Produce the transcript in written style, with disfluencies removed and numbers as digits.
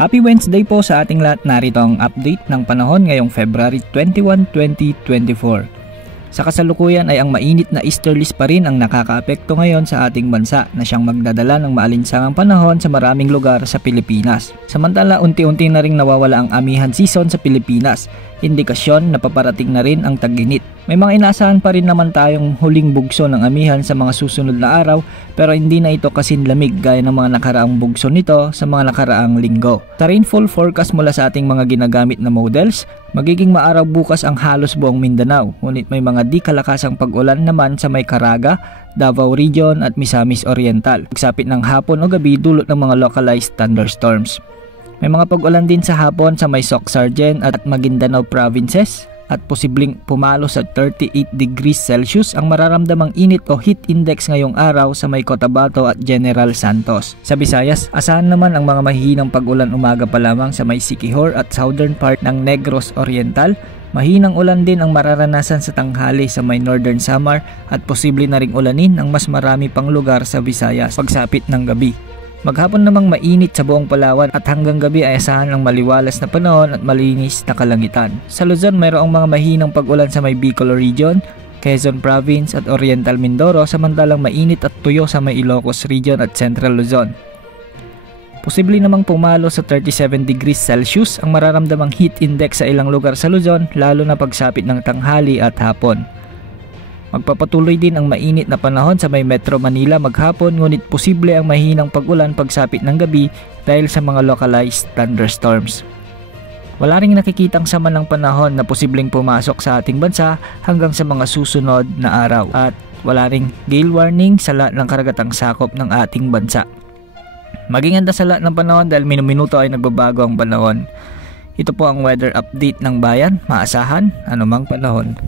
Happy Wednesday po sa ating lahat. Narito ang update ng panahon ngayong February 21, 2024. Sa kasalukuyan ay ang mainit na easterlies pa rin ang nakakaapekto ngayon sa ating bansa na siyang magdadala ng maalinsangang panahon sa maraming lugar sa Pilipinas. Samantala unti-unti na ring nawawala ang amihan season sa Pilipinas, indikasyon na paparating na rin ang tag-init. May mga inaasahan pa rin naman tayong huling bugso ng amihan sa mga susunod na araw pero hindi na ito kasinlamig gaya ng mga nakaraang bugso nito sa mga nakaraang linggo. Sa rainfall forecast mula sa ating mga ginagamit na models, magiging maaraw bukas ang halos buong Mindanao, ngunit may mga di kalakasang pag-ulan naman sa may Caraga, Davao Region at Misamis Oriental. Pagsapit ng hapon o gabi dulot ng mga localized thunderstorms. May mga pag-ulan din sa hapon sa may Soc-Sargen at Maguindanao provinces at posibleng pumalo sa 38 degrees Celsius ang mararamdamang init o heat index ngayong araw sa may Cotabato at General Santos. Sa Visayas, asahan naman ang mga mahihinang pag-ulan umaga pa lamang sa may Siquijor at southern part ng Negros Oriental. Mahinang ulan din ang mararanasan sa tanghali sa may Northern Samar at posible na ring ulanin ang mas marami pang lugar sa Visayas pagsapit ng gabi. Maghapon namang mainit sa buong Palawan at hanggang gabi ay asahan ng maliwalas na panahon at malinis na kalangitan. Sa Luzon, mayroong mga mahinang pag-ulan sa may Bicol Region, Quezon Province at Oriental Mindoro, samantalang mainit at tuyo sa may Ilocos Region at Central Luzon. Posible namang pumalo sa 37 degrees Celsius ang mararamdamang heat index sa ilang lugar sa Luzon, lalo na pagsapit ng tanghali at hapon. Magpapatuloy din ang mainit na panahon sa may Metro Manila maghapon, ngunit posible ang mahinang pag-ulan pagsapit ng gabi dahil sa mga localized thunderstorms. Wala ring nakikitang sama ng panahon na posibleng pumasok sa ating bansa hanggang sa mga susunod na araw at wala ring gale warning sa lahat ng karagatang sakop ng ating bansa. Maging handa sa lahat ng panahon dahil minuminuto ay nagbabago ang panahon. Ito po ang weather update ng bayan, maasahan anumang panahon.